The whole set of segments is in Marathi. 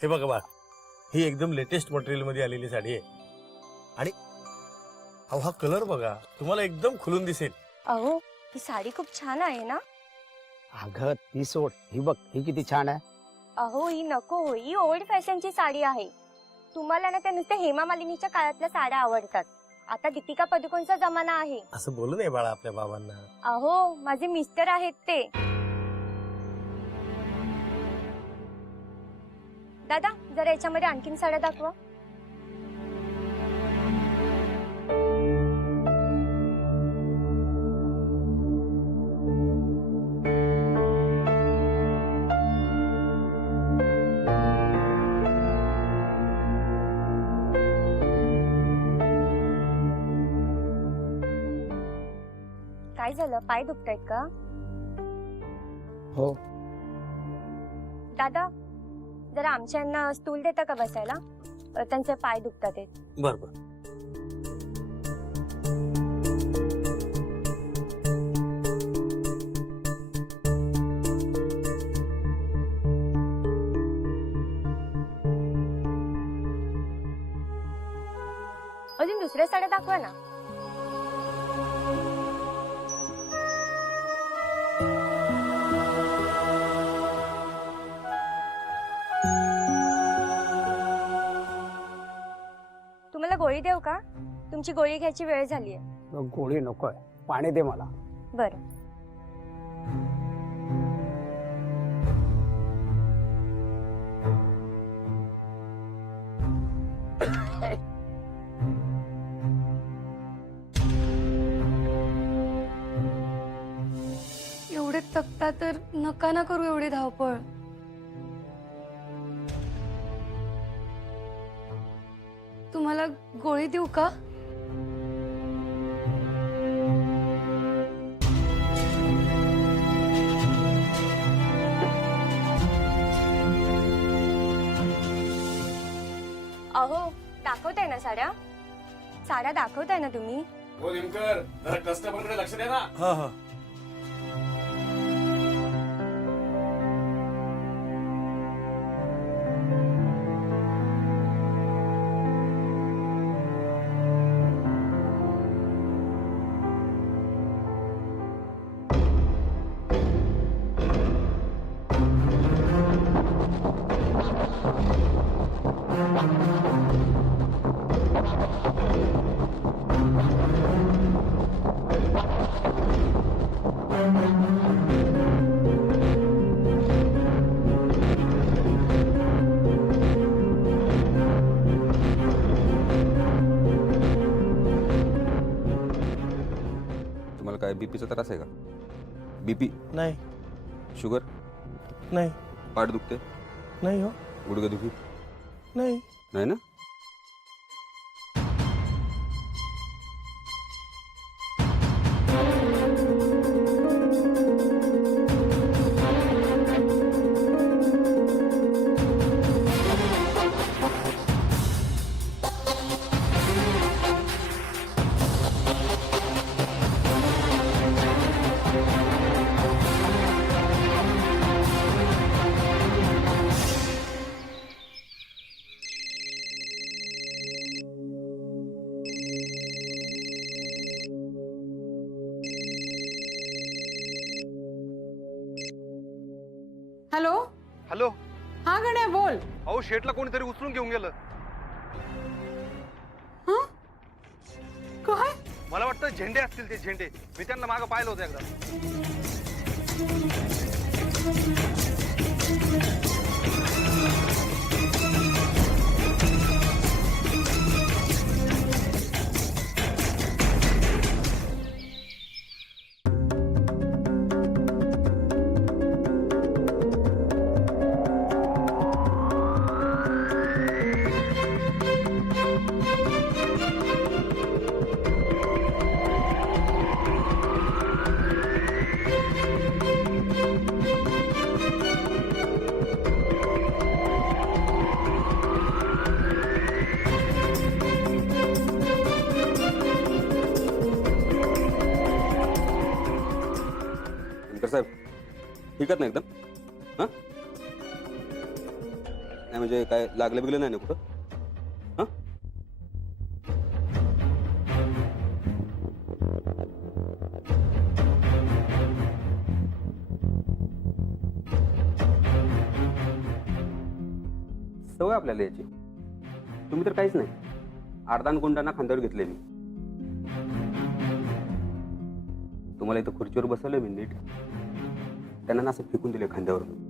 हे बघा बा, ही एकदम लेटेस्ट मटेरियल मध्ये आलेली साडी आहे. आणि अहो हा कलर बघा, तुम्हाला एकदम खुलून दिसेल. अहो ही साडी खूप छान आहे ना. अगं ती सोड, ही बघ ही किती छान आहे. अहो ही नको, ही ओल्ड फॅशनची साडी आहे. तुम्हाला ना त्या नुसत्या हेमा मालिनीच्या काळातल्या साड्या आवडतात. आता दीपिका पदुकोणचा जमाना आहे. असं बोलू नये बाळा आपल्या बाबांना. अहो माझे मिस्टर आहेत ते. दादा जरा याच्यामध्ये आणखीन साड्या दाखवा. काय झालं, पाय दुखतायत का? हो. दादा जरा आमच्यांना स्टूल देता का बसायला? त्यांचे पाय दुखतात आहेत. बर बर. अजून दुसऱ्या साड्या दाखवा ना. तुम्हाला गोळी देऊ का? तुमची गोळी घ्यायची वेळ झालीये. गोळी नकोय, पाणी दे मला. बरं. एवढे थकता तर नका ना करू एवढी धावपळ. तुम्हाला गोळी देऊ का? अहो दाखवताय ना साड्या? साड्या दाखवताय ना तुम्ही? हो नेमकर जरा कस्टमरकडे लक्ष द्या ना. हा हा. तुम्हाला काय बीपीचा त्रास आहे का? बीपी, नाही शुगर, नाही पाठ दुखते, नाही हो, गुडघे दुखी नाही. नाही ना? Hello hello. हा गण्या बोल. अहो शेटला कोणीतरी उचलून घेऊन गेलं. हं? काय? मला वाटतं झेंडे असतील ते झेंडे. मी त्यांना मागं पाहिलं होतं एकदा. साहेब ठीक आहेत ना एकदम? हां नाही म्हणजे काय लागलं बिगलं नाही ना कुठं? हा? सवय आपल्याला याची. तुम्ही तर काहीच नाही. अर्धान गुंडांना खांद्यावर घेतले मी. तुम्हाला इथं खुर्चीवर बसवलं मी नीट. त्यांना ना असं फेकून दिले खांद्यावरून.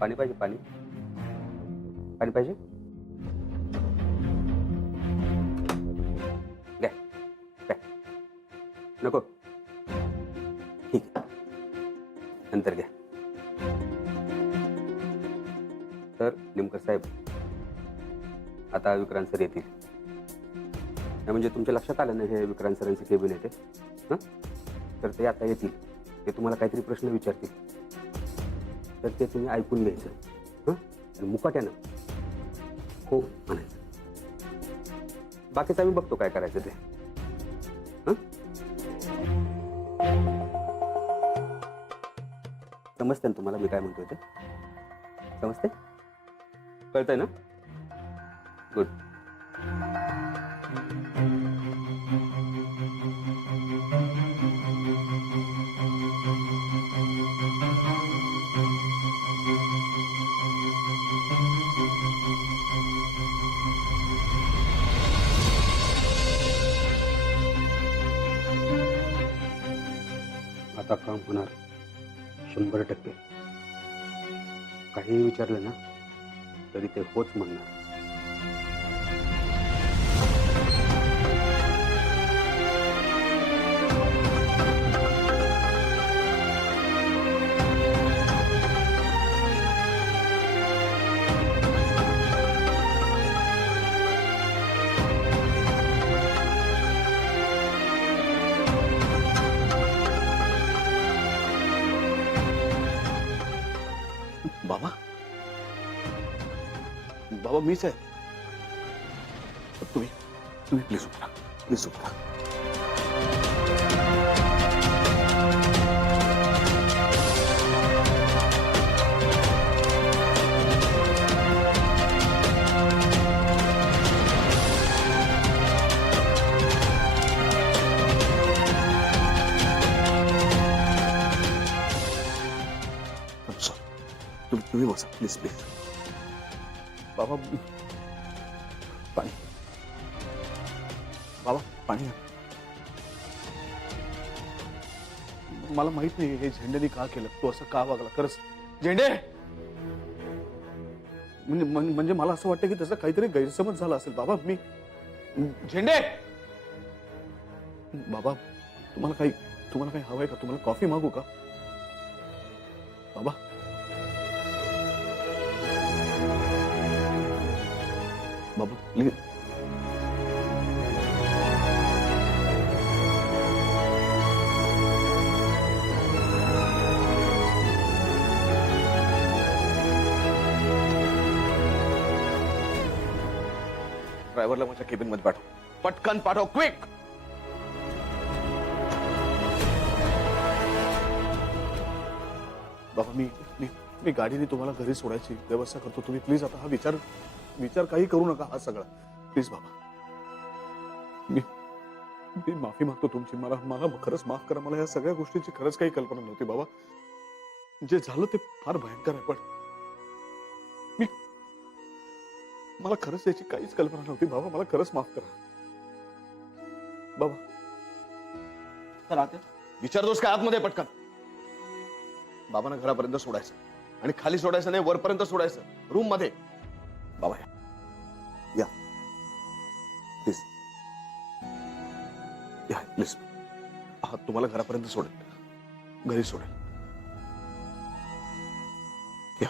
पाणी पाहिजे? पाणी पाणी पाहिजे? घ्या घ्या. नको? ठीक आहे, नंतर घ्या. तर निमकर साहेब, आता विक्रांत सर येतील. नाही म्हणजे तुमच्या लक्षात आलं नाही हे विक्रांत सरांचे केबिन आहे ते? हां, तर ते आता येतील. ते तुम्हाला काहीतरी प्रश्न विचारतील, तर ते तुम्ही ऐकून घ्यायचं. हां, आणि मुकाट्यानं हो म्हणायचं. बाकीचं आम्ही बघतो काय करायचं ते. हां, समजते ना तुम्हाला मी काय म्हणतोय ते? समजते? कळतंय ना? गुड. आता काम होणार 100%. काहीही विचारलं ना तरी ते होच म्हणणार. बाबा, बाबा मीच आहे. तुम्ही तुम्ही प्लीज उभा राहा, प्लीज उभा राहा. तुम्ही बसा प्लीज प्लीज. बाबा पाणी, बाबा पाणी घ्या. मला माहित नाही हे झेंडेने का केलं, तो असं का वागला. खरंच झेंडे, म्हणजे मला असं वाटतं की त्याचा काहीतरी गैरसमज झाला असेल. बाबा मी झेंडे, बाबा तुम्हाला काही हवंय का? तुम्हाला कॉफी मागू का? बाबा बाबा प्लीज. ड्रायव्हरला माझ्या केबिन मध्ये पाठव, पटकन पाठव, क्विक. बाबा मी गाडीने तुम्हाला घरी सोडायची व्यवस्था करतो. तुम्ही प्लीज आता हा विचार काही करू नका. हा सगळा प्लीज बाबा. मी माफी मागतो तुमची. मला खरंच माफ करा. मला या सगळ्या गोष्टीची खरंच काही कल्पना नव्हती बाबा. जे झालं ते फार भयंकर आहे, पण मला खरंच याची काहीच कल्पना नव्हती बाबा. मला खरंच माफ करा बाबा. विचारतोस काय आतमध्ये? पटकन बाबांना घरापर्यंत सोडायचं, आणि खाली सोडायचं नाही, वरपर्यंत सोडायचं, रूम मध्ये. बाबा या प्लीज, या प्लीज. हा तुम्हाला घरापर्यंत सोडेल, घरी सोडेल. या.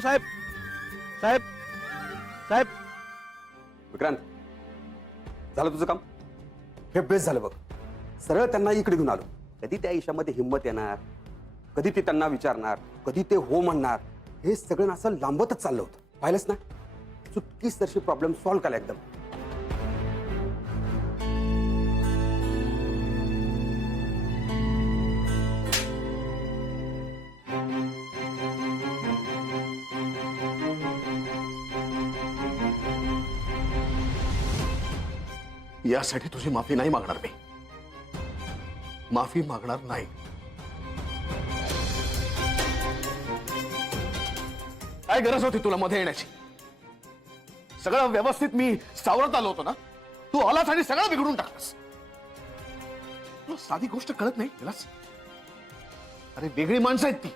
ओ साहेब साहेब साहेब विक्रांत, झालं तुझं काम? हे बेस्ट झालं बघ. सरळ त्यांना इकडे घेऊन आलो. कधी त्या ईशामध्ये हिंमत येणार, कधी ते त्यांना विचारणार, कधी ते हो म्हणणार, हे सगळं असं लांबतच चाललं होतं. पाहिलंच ना, चुटकीच तशी प्रॉब्लेम सॉल्व्ह केला एकदम. यासाठी तुझी माफी नाही मागणार मी. माफी मागणार नाही. काय गरज होती तुला मध्ये येण्याची? सगळं व्यवस्थित मी सावरत आलो होतो ना. तू आलास आणि सगळं बिघडून टाकलंस. तुला साधी गोष्ट कळत नाही त्यालाच. अरे वेगळी माणसं आहेत ती.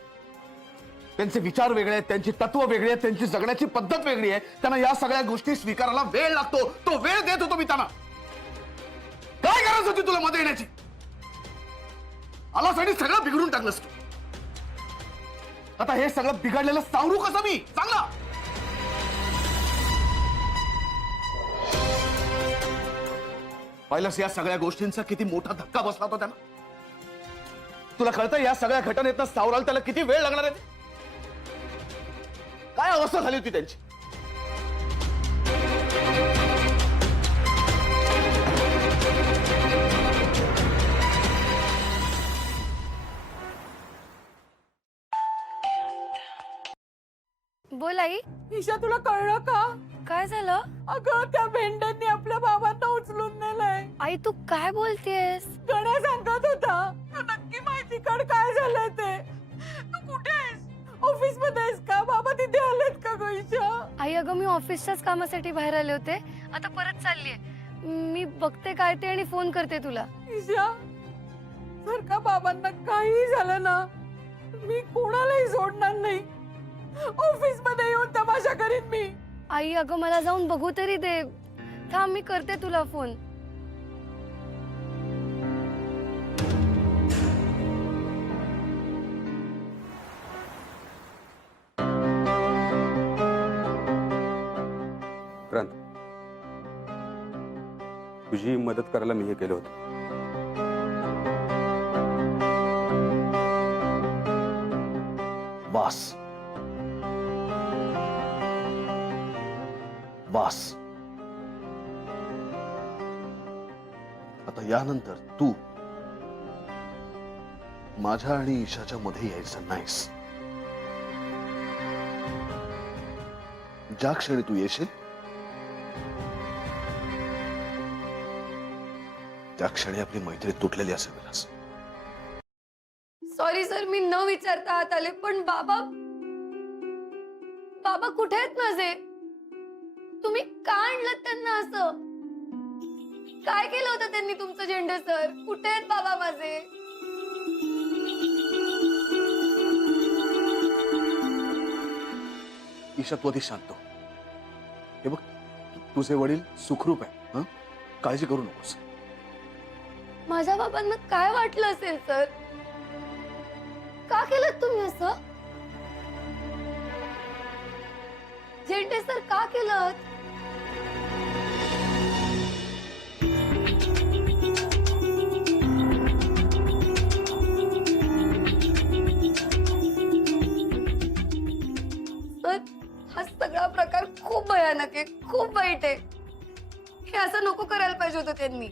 त्यांचे विचार वेगळे आहेत, त्यांची तत्व वेगळी आहेत, त्यांची जगण्याची पद्धत वेगळी आहे. त्यांना या सगळ्या गोष्टी स्वीकारायला वेळ लागतो. तो वेळ देत होतो मी त्यांना. काय गरज होती तुला मध्ये येण्याची? आलास आणि सगळं बिघडून टाकलंस तू. आता हे सगळं बिघडलेलं सावरू कसं मी? सांगा. पाहिलंस या सगळ्या गोष्टींचा किती मोठा धक्का बसला होता त्यांना? तुला कळतं या सगळ्या घटनेतनं सावरायला त्याला किती वेळ लागणार आहे? काय अवस्था झाली होती त्यांची? बोल आई. ईशा, तुला कळलं का? काय झालं? अगं त्या भेंड्यांनी आपल्या बाबांना उचलून नेलंय. आई तू काय बोलतेस? गण्या सांगत होता. तू नक्की माहिती काढ काय झालंय ते. तू कुठे आहेस? ऑफिस मध्ये आहेस का? बाबा तिथे आलेत का ग ईशा? आई अगं मी ऑफिसच्याच कामासाठी बाहेर आले होते. आता परत चाललीये. मी बघते काय ते आणि फोन करते तुला. ईशा, जर का बाबांना काही झालं ना, मी कोणालाही सोडणार नाही. ऑफिस मध्ये येऊन तमाशा करीन मी. आई अगं मला जाऊन बघू तरी दे. थांब मी करते तुला फोन. विक्रांत, तुझी मदत करायला मी हे केलं होतं. बास बास. आता यानंतर तू माझ्या आणि ईशाच्या मध्ये यायचं नाहीस. ज्या क्षणी तू येशील त्या क्षणी आपली मैत्री तुटलेली असेल. सॉरी सर, मी न विचारता आत आले. पण बाबा बाबा कुठे आहेत माझे? तुम्ही का आणलं त्यांना असं? काय केलं होतं त्यांनी तुमचं झेंडे सर? कुठे आहेत बाबा माझे? ईशा तू आधी शांत हो. हे बघ, तुझे वडील सुखरूप आहे. काळजी करू नकोस. माझ्या बाबांना काय वाटलं असेल सर? का केलं तुम्ही असं? झेंडे सर का केलं? सर हा सगळा प्रकार खूप भयानक आहे, खूप वाईट आहे. हे असं नको करायला पाहिजे होतं त्यांनी.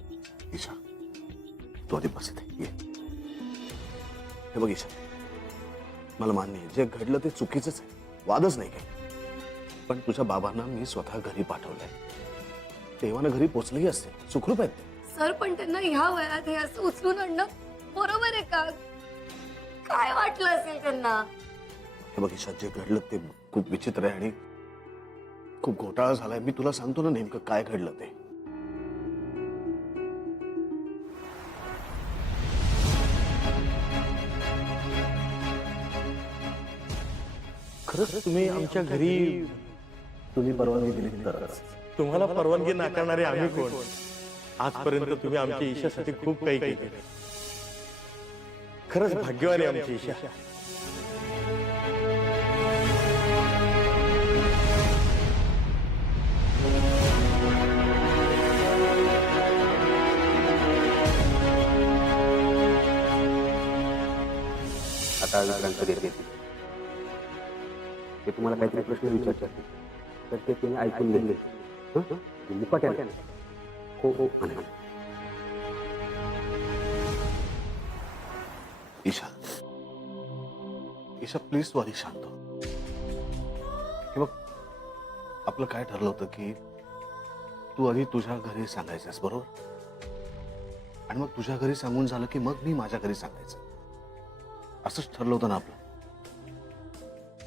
ईशा तू आधी बस इथे ये. हे बघ ईशा, मला मान्य आहे जे घडलं ते चुकीचंच आहे, वादच नाही काही. पण तुझ्या बाबांना मी स्वतः घरी पाठवलंय. तेव्हा घरी पोचलेही असते, सुखरूप आहेत ते. सर पण त्यांना ह्या वयात हे असं उचलून आणणं बरोबर आहे का? काय वाटलं असेल त्यांना? हे बघ ईशा, जे घडलं ते खूप विचित्र आहे आणि खूप घोटाळा झालाय. मी तुला सांगतो ना नेमकं काय घडलं ते. खरंच तुम्ही आमच्या घरी तुम्ही परवानगी दिली तरच. तुम्हाला परवानगी नाकारणारे आम्ही कोण? आजपर्यंत तुम्ही आमच्या ईशासाठी खूप काही केले. खरंच भाग्यवान आहे आमची ईशा. आता विक्रांत सर येतील. ते तुम्हाला काहीतरी प्रश्न विचारतात तर ते तुम्ही ऐकून घेतले. मुकाट्याने हो हो म्हणा. ईशा ईशा प्लीज तू आधी शांत हो. हे बघ आपलं काय ठरलं होतं की तू आधी तुझ्या घरी सांगायचंस बरोबर, आणि मग तुझ्या घरी सांगून झालं की मग मी माझ्या घरी सांगायचं, असंच ठरलं होतं ना आपलं.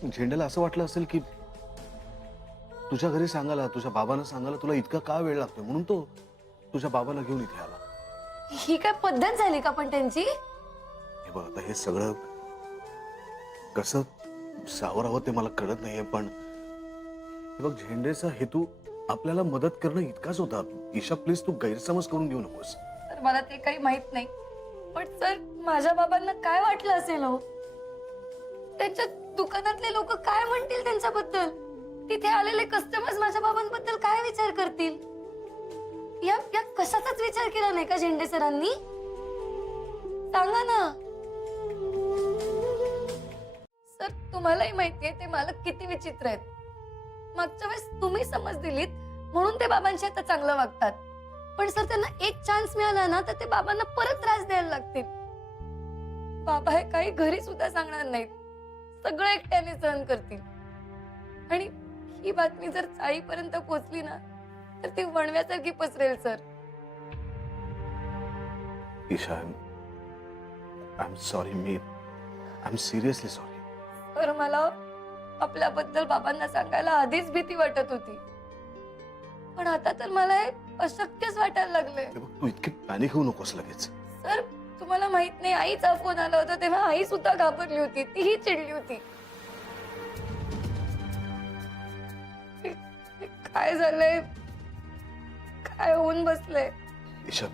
झेंड्याला असं वाटलं असेल की तुझ्या घरी सांगायला, तुझ्या बाबांना सांगायला तुला इतका का वेळ लागतोय, म्हणून तो तुझ्या बाबांना घेऊन इथे आला. ही काय पद्धत झाली का पण त्यांची? हे बघ आता हे सगळं कसं सावरावं ते मला कळत नाहीये, पण हे बघ झेंडेचा हेतू आपल्याला मदत करणं इतकाच होता. ईशा प्लीज तू गैरसमज करून घेऊ नकोस. तर मला ते काही माहित नाही, पण सर माझ्या बाबांना काय वाटलं असेल हो? त्यांच्या दुकानातले लोक काय म्हणतील त्यांच्याबद्दल? तिथे आलेले कस्टमर्स माझ्या बाबांबद्दल काय विचार करतील? या कशाचाच विचार केला नाही का झेंडे सरांनी? सांगा ना सर. तुम्हालाही माहितीये ते मालक किती विचित्र आहेत. मागच्या वेळेस तुम्ही समज दिलीत म्हणून ते बाबांशी आता चांगलं वागतात, पण सर त्यांना एक चान्स मिळाला ना तर ते बाबांना परत त्रास द्यायला लागतील. बाबा हे काही घरी सुद्धा सांगणार नाहीत, सगळं एकट्याने सहन करतील. आणि ही बातमी जर चाळीपर्यंत पोहोचली ना तर ती वणव्यासारखी पसरेल sir. Isha I am sorry. I am seriously sorry. तर मला आपल्याबद्दल बाबांना सांगायला आधीच भीती वाटत होती, पण आता तर मला हे अशक्यच वाटायला लागले. तू इतकी पॅनिक होऊ नकोस लगेच. सर तुम्हाला माहित नाही, आईचा फोन आला होता तेव्हा आई सुद्धा घाबरली होती, तीही चिडली होती. काय झालंय, काय होऊन बसलंय? ईशा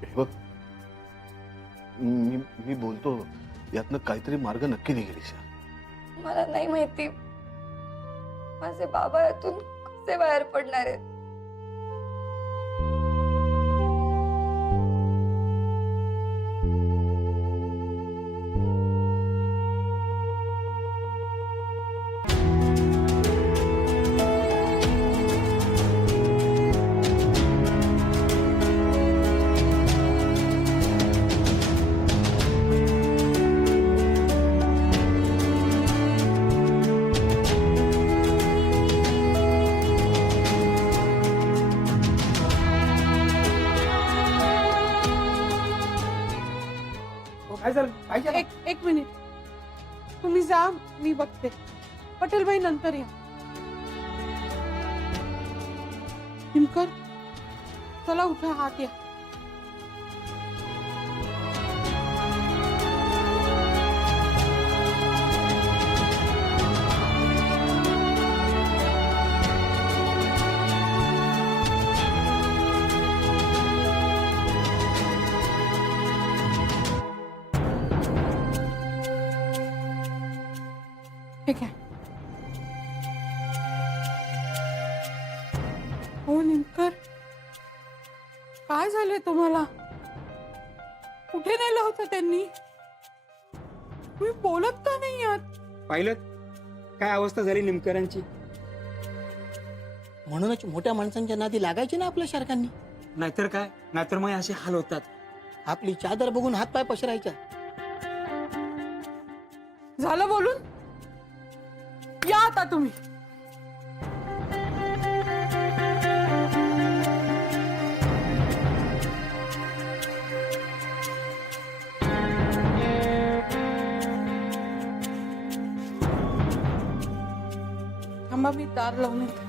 हे बघ मी बोलतो यातनं काहीतरी मार्ग नक्की निघेल. ईशा मला नाही माहिती माझे बाबा यातून कसे बाहेर पडणार आहेत. एक मिनिट, तुम्ही जा, मी बघते. पटेल भाई नंतर या. हिमकर चला उठा, हात या. ठीक आहे. हो निमकर, काय झालंय तुम्हाला? कुठे नेलं होतं त्यांनी? तुम्ही बोलत का नाही आहात? पाहिलं काय अवस्था झाली निमकरांची. म्हणूनच मोठ्या माणसांच्या नादी लागायचे ना आपल्या शारकांनी. नाहीतर काय, नाहीतर मग असे हाल होतात. आपली चादर बघून हातपाय पसरायच्या. झालं बोलून, या आता तुम्ही. थांबा, मी दार लावून येते.